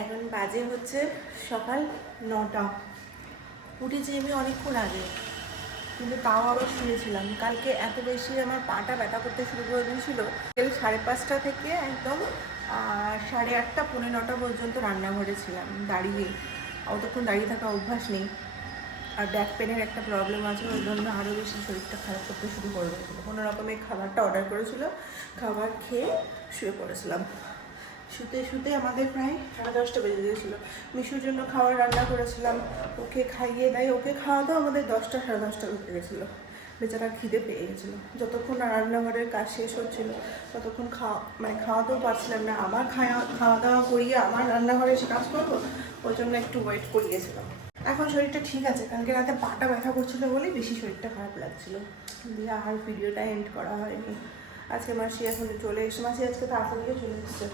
এখন বাজে হচ্ছে সকাল 9টা। উঠেছি আমি অনেকক্ষণ আগে, কিন্তু তাও আবার শুয়েছিলাম। কালকে এত বেশি আমার পাটা ব্যথা করতে শুরু করে দিয়েছিল। 5:30 থেকে একদম 8:30 পৌনে 9টা পর্যন্ত রান্নাঘরে ছিলাম দাঁড়িয়ে। অতক্ষণ দাঁড়িয়ে থাকা অভ্যাস নেই, আর ব্যাক পেনের একটা প্রবলেম আছে, ওই জন্য আরও বেশি শরীরটা খারাপ করতে শুরু করে দিয়েছিলো। কোনো রকমের খাবারটা অর্ডার করেছিল, খাবার খেয়ে শুয়ে পড়েছিলাম। শুতে শুতে আমাদের প্রায় 10:30 বেজে গিয়েছিলো। মিশুর জন্য খাবার রান্না করেছিলাম, ওকে খাইয়ে দেয়, ওকে খাওয়াতেও আমাদের 10টা 10:30 বেজে গেছিলো। বেচারা খিদে পেয়ে গেছিলো। যতক্ষণ রান্নাঘরের কাজ শেষ হচ্ছিল ততক্ষণ খাওয়াতেও পারছিলাম না। আমার খাওয়া দাওয়া করিয়ে আমার রান্নাঘরে এসে কাজ করবো, ওই জন্য একটু ওয়েট করিয়েছিলাম। এখন শরীরটা ঠিক আছে, কালকে রাতে পাটা ব্যথা করছিলো বলেই বেশি শরীরটা খারাপ লাগছিলো, দিয়ে আর ভিডিওটা এন্ড করা হয়নি। আজকে মাসি এখন চলে এসে, মাসি আজকে তাড়াতাড়ি চলে এসেছে।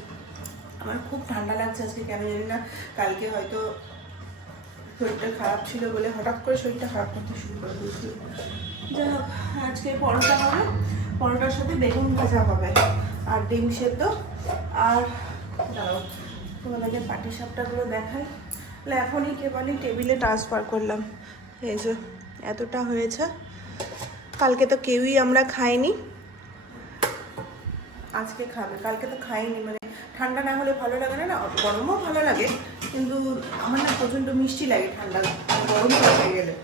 আমার খুব ঠান্ডা লাগছে আজকে, কেন জানি না। কালকে হয়তো শরীরটা খারাপ ছিল বলে হঠাৎ করে শরীরটা খারাপ করতে শুরু করে দিয়েছিল। যাই হোক, আজকে পরোটা হবে, পরোটার সাথে বেগুন ভাজা হবে, আর ডিম সেদ্ধ। আর দাঁড়াও, তোমাদেরকে পাটি সাপটাগুলো দেখাই। এখনই কেবলই টেবিলে ট্রান্সফার করলাম, এই যে এতটা হয়েছে। কালকে তো কেউই আমরা খাইনি, আজকে খাবে। কালকে তো খাইনি, মানে ঠান্ডা না হলে ভালো লাগে না, গরমও ভালো লাগে, কিন্তু আমার না প্রচণ্ড মিষ্টি লাগে ঠান্ডা গরম হয়ে গেলে।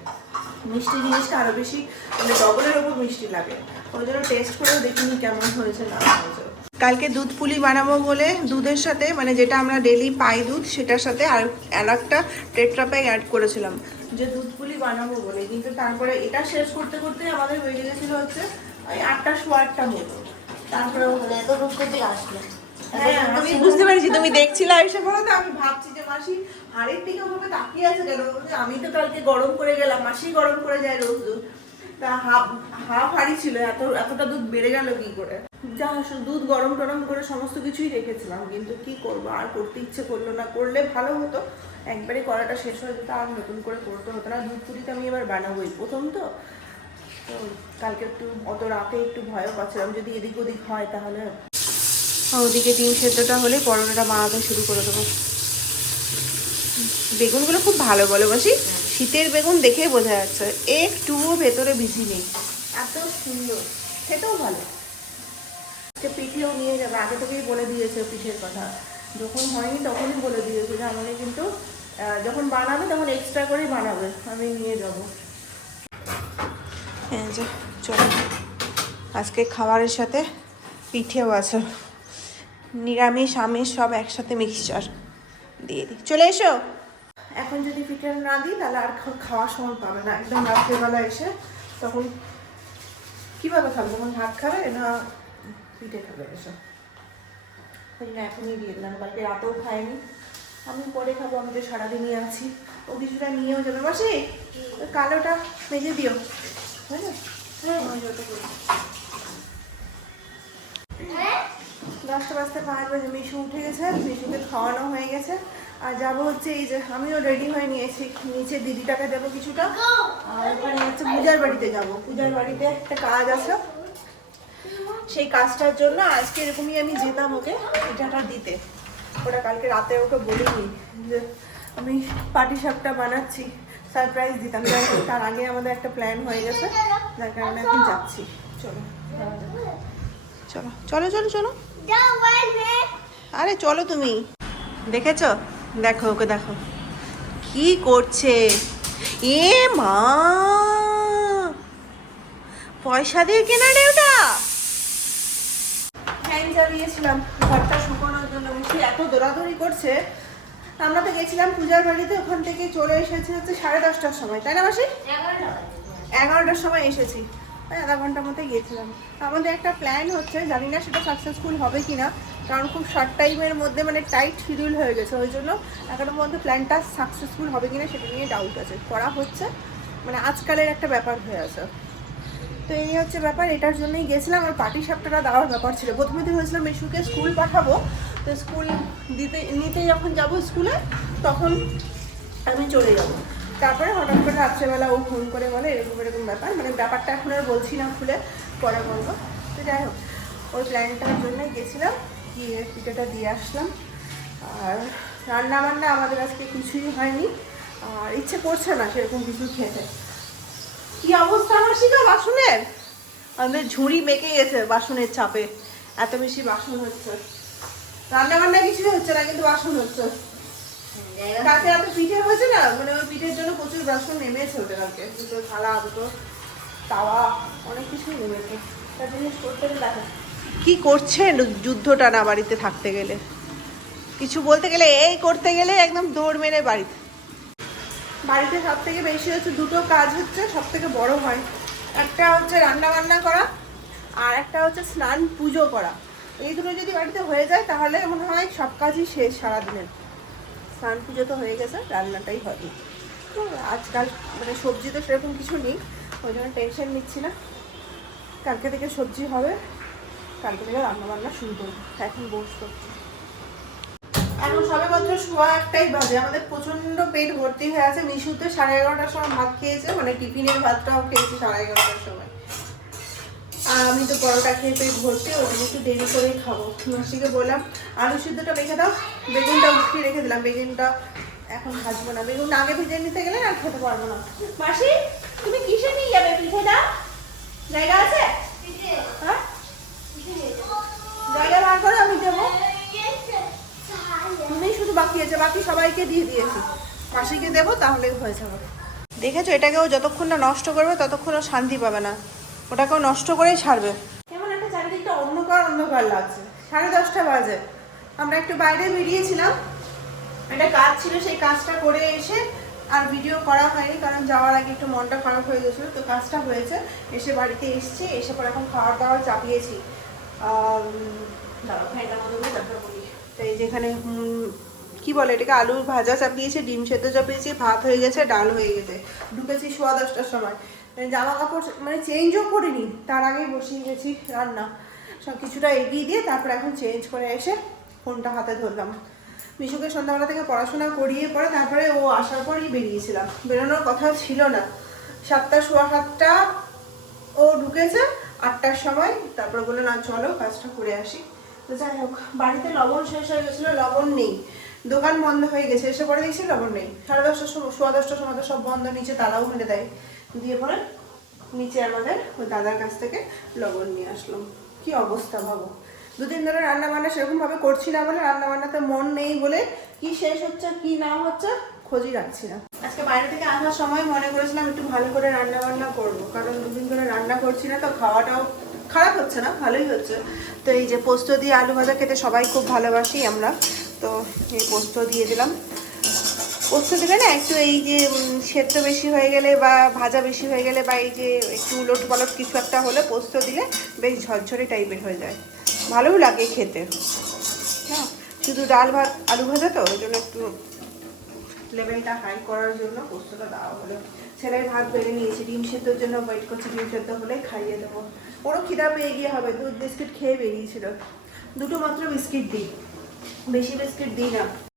মিষ্টি জিনিসটা আরও বেশি, মানে ডবলের ওপর মিষ্টি লাগে। ওই জন্য টেস্ট করেও দেখিনি কেমন হয়েছে না হয়েছে। কালকে দুধ পুলি বানাবো বলে দুধের সাথে, মানে যেটা আমরা ডেলি পাই দুধ, সেটার সাথে আর একটা টেট্রা প্যাক অ্যাড করেছিলাম যে দুধ পুলি বানাবো বলে। কিন্তু তারপরে এটা শেষ করতে করতে আমাদের হয়ে গেছিলো হচ্ছে ওই 8টা 8:15 মতো। তারপরে এত দুধ থেকে আসলো। হ্যাঁ, আমি বুঝতে পারছি তুমি দেখছিলে এসে বলো, তো আমি ভাবছি যে মাসি হাড়ের দিকে ওভাবে তাকিয়ে আছে কেন। আমি তো কালকে গরম করে গেলাম, মাসি গরম করে যায় রোজ দুধ, তা হাফ হাড়ি ছিল, এতটা দুধ বেড়ে গেল কি করে। যা দুধ গরম টরম করে সমস্ত কিছুই রেখেছিলাম, কিন্তু কি করবো, আর করতে ইচ্ছে করলো না। করলে ভালো হতো, একবারে করাটা শেষ হয়ে যেত, আর নতুন করে করতে হতো না। দুধ পুরিটা আমি এবার বানাবোই, প্রথম তো কালকে একটু অত রাতে একটু ভয়ও পাচ্ছিলাম যদি এদিক ওদিক হয় তাহলে। ওদিকে ডিম সেদ্ধটা হলে পরোটাটা বানাতে শুরু করে দেবো। বেগুনগুলো খুব ভালো বলো বাসি, শীতের বেগুন দেখেই বোঝা যাচ্ছে, একটুও ভেতরে বিজি নেই, এত সুন্দর, খেতেও ভালো। আজকে পিঠেও নিয়ে যাবে, আগে থেকেই বলে দিয়েছে পিঠের কথা। যখন হয়নি তখনই বলে দিয়েছে যে আমাকে কিন্তু যখন বানাবে তখন এক্সট্রা করেই বানাবে, আমি নিয়ে যাবো। হ্যাঁ যে চলো, আজকে খাবারের সাথে পিঠেও আছে, নিরামিষ আমিষ সব একসাথে মিক্সচার দিয়ে দিই। চলে এসো। এখন যদি পিঠে না দিই তাহলে আর খাওয়ার সময় পাবে না, একদম রাত্রেবেলা এসে তখন কীভাবে খাবে, তখন ভাত খাবে না পিঠে খাবে এসে। ওই জন্য এখনই দিয়ে দিলাম, কালকে রাতেও খাইনি, আমি পরে খাবো, আমি তো সারাদিনই আছি। ও কিছুটা নিয়েও যাবে। মাসি কালোটা মেজে দিও, বুঝলে? হ্যাঁ, 10:05 বাজে, মিশু উঠে গেছে, মিশুকে খাওয়ানো হয়ে গেছে। আর যাবো হচ্ছে এই যে, আমিও রেডি হয়ে নিয়েছি, নিচে দিদিটাকে দেবো কিছুটা, আর ওখানে হচ্ছে পূজার বাড়িতে যাব। পূজার বাড়িতে একটা কাজ আছে, সেই কাজটার জন্য আজকে এরকমই আমি যেতাম ওকে পিঠাটা দিতে। ওটা কালকে রাতে ওকে বলিনি যে আমি পাটি সাপটা বানাচ্ছি, সারপ্রাইজ দিতাম। তার আগে আমাদের একটা প্ল্যান হয়ে গেছে, যার কারণে এখন যাচ্ছি। চলো চলো চলো চলো চলো, আরে চলো। তুমি দেখেছো? দেখো ওকে, দেখো কি করছে। এ মা, পয়সা দিয়ে কেনা রে ওটা। ফ্যান চালিয়েছিলাম ঘরটা শুকানোর জন্য, মিষ্টি এত দৌড়াদৌড়ি করছে। আমরা তো গেছিলাম পূজার বাড়িতে, ওখান থেকে চলে এসেছি হচ্ছে 10:30টার সময়, তাই না মাসি? 11টার সময় এসেছি, তাই আধা ঘন্টার মধ্যে গিয়েছিলাম। আমাদের একটা প্ল্যান হচ্ছে, জানি না সেটা সাকসেসফুল হবে কি না, কারণ খুব শর্ট টাইমের মধ্যে, মানে টাইট শিডিউল হয়ে গেছে, ওই জন্য এখনো মধ্যে প্ল্যানটা সাকসেসফুল হবে কিনা সেটা নিয়ে ডাউট আছে। করা হচ্ছে, মানে আজকালের একটা ব্যাপার হয়ে আছে। তো এই হচ্ছে ব্যাপার, এটার জন্যই গেছিলাম। আর পাটি সাপটাটা দেওয়ার ব্যাপার ছিল, প্রথমে তো হয়েছিল মিশুকে স্কুল পাঠাবো, তো স্কুল নিতে যখন যাব স্কুলে তখন আমি চলে যাব। তারপরে হঠাৎ করে রাত্রেবেলা ও ফোন করে বলে এরকম এরকম ব্যাপার, মানে ব্যাপারটা এখন আর বলছি না খুলে, পরে বলবো। তো যাই হোক, ওই প্ল্যানটার জন্যই গেছিলাম, গিয়ে পিঠাটা দিয়ে আসলাম। আর রান্না বান্না আমাদের আজকে কিছুই হয়নি, আর ইচ্ছে করছে না সেরকম কিছু খেতে। কি অবস্থা আমার শিখা বাসনের, আমাদের ঝুড়ি মেকে গেছে বাসনের চাপে, এত বেশি বাসন হচ্ছে। রান্না বান্না কিছুই হচ্ছে না, কিন্তু বাসন হচ্ছে। কালকে এত পিঠে হয়েছে না, মানে ওই পিঠের জন্য প্রচুর বাসন নেমেছে ওদের। কালকে দুটো থালা, দুটো তাওয়া, অনেক কিছুই নেমেছে। তার জিনিস করতে দেখো কি করছে, যুদ্ধটা না বাড়িতে থাকতে গেলে, কিছু বলতে গেলে, এই করতে গেলে একদম দৌড় মেরে বাড়িতে সব থেকে বেশি হচ্ছে দুটো কাজ হচ্ছে, সব থেকে বড় হয়। একটা হচ্ছে রান্না বান্না করা, আর একটা হচ্ছে স্নান পুজো করা। এই দুটো যদি বাড়িতে হয়ে যায় তাহলে মনে হয় সব কাজই শেষ সারাদিনের। স্নান পুজো তো হয়ে গেছে, রান্নাটাই হয়নি। তো আজকাল মানে সবজি তো সেরকম কিছু নেই, ওই জন্য টেনশন নিচ্ছি না। কালকে থেকে সবজি হবে, কালকে থেকে রান্না বান্না শুরু করবো। এখন বসবো। এখন সবে মাত্র শোয়া একটাই বাজে, আমাদের প্রচন্ড পেট ভর্তি হয়ে আছে। মিশুতে 11:30টার সময় ভাত খেয়েছে, মানে টিফিনের ভাতটাও খেয়েছে 11:30টার সময়। আর আমি তো পরোটা খেয়ে পেট ভর্তি, ওটা একটু দেরি করেই খাবো। মাসিকে বললাম আলু সিদ্ধটা রেখে দাও, বেগুনটা উঠিয়ে রেখে দিলাম। বেগুনটা এখন ভাজবো না, বেগুনটা আগে ভেজে নিতে গেলে আর খেতে পারবো না। মাসি তুমি কিসে নিয়ে যাবে পিঠে? দাও, জায়গা আছে? হ্যাঁ, জায়গা বার করে আমি দেবো। তুমি শুধু বাকি আছে, বাকি সবাইকে দিয়ে দিয়েছি। মাসিকে দেবো, তাহলে হয়ে যাবে। দেখেছো, এটাকেও যতক্ষণ না নষ্ট করবে ততক্ষণ ও শান্তি পাবে না, ওটাকেও নষ্ট করেই ছাড়বে। কেমন একটা চারিদিকটা অন্ধকার অন্ধকার লাগছে। 10:30 বাজে, আমরা একটু বাইরে বেরিয়েছিলাম, একটা কাজ ছিল, সেই কাজটা করে এসে আর ভিডিও করা হয়নি, কারণ যাওয়ার আগে একটু মনটা খারাপ হয়ে গেছিলো। তো কাজটা হয়েছে, এসে বাড়িতে এসছি, এসে পর এখন খাওয়ার দাওয়ার চাপিয়েছি। দাঁড়াও ভাইটার মতো করে ব্যাপার বলি। তো এই যেখানে কি বলে এটাকে, আলুর ভাজা চাপিয়েছি, ডিম সেদ্ধ চাপিয়েছি, ভাত হয়ে গেছে, ডাল হয়ে গেছে। ঢুকেছি 10:15টার সময়, জামা কাপড় মানে চেঞ্জও করিনি, তার আগেই বসিয়ে গেছি রান্না। সব কিছুটা এগিয়ে দিয়ে তারপর এখন চেঞ্জ করে এসে ফোনটা হাতে ধরলাম। মিশুকে সন্ধ্যাবেলা থেকে পড়াশোনা করিয়ে পরে তারপরে ও আসার পরই বেরিয়েছিলাম, বেরোনোর কথা ছিল না। 7টা, 7:15 ও ঢুকেছে, 8টার সময় তারপরে বললো না চলো কাজটা করে আসি। তো যাই হোক, বাড়িতে লবণ শেষ হয়ে গেছিলো, লবণ নেই, দোকান বন্ধ হয়ে গেছে। এসে পরে দেখছি লবণ নেই। 10:30টার সময়, 10:15টার সময় তো সব বন্ধ, নিচে তালাও মেরে দেয়। দিয়ে পরে নিচে আমাদের ওই দাদার কাছ থেকে লবণ নিয়ে আসলাম। কি অবস্থা ভাবো, দুদিন ধরে রান্না বান্না সেরকম ভাবে করছি না বলে, রান্না বান্নাতে মন নেই বলে, কি শেষ হচ্ছে কি না হচ্ছে খোঁজই রাখছি না। আজকে বাইরে থেকে আসার সময় মনে করেছিলাম একটু ভালো করে রান্না বান্না করবো, কারণ দুদিন ধরে রান্না করছি না, তো খাওয়াটাও খারাপ হচ্ছে না, ভালোই হচ্ছে। তো এই যে পোস্ত দিয়ে আলু ভাজা খেতে সবাই খুব ভালোবাসি আমরা, তো এই পোস্ত দিয়ে দিলাম। পোস্ত দেবে না একটু, এই যে সেদ্ধ বেশি হয়ে গেলে বা ভাজা বেশি হয়ে গেলে বা এই যে একটু উলট পালট কিছু একটা হলে পোস্ত দিলে বেশ ঝরঝরে টাইপের হয়ে যায়, ভালোও লাগে খেতে। হ্যাঁ, শুধু ডাল ভাত আলু ভাজা তো, ওই জন্য একটু লেভেলটা হাই করার জন্য পোস্তটা দেওয়া হলো। ছেলের ভাত বেড়ে নিয়েছি, ডিম সেদ্ধর জন্য ওয়েট করছি, ডিম সেদ্ধ হলে খাইয়ে দেবো। ওরও খিদা পেয়ে গিয়ে হবে, দুধ বিস্কিট খেয়ে বেরিয়েছিল। দুটো মাত্র বিস্কিট দিই, বেশি বিস্কিট দিই না।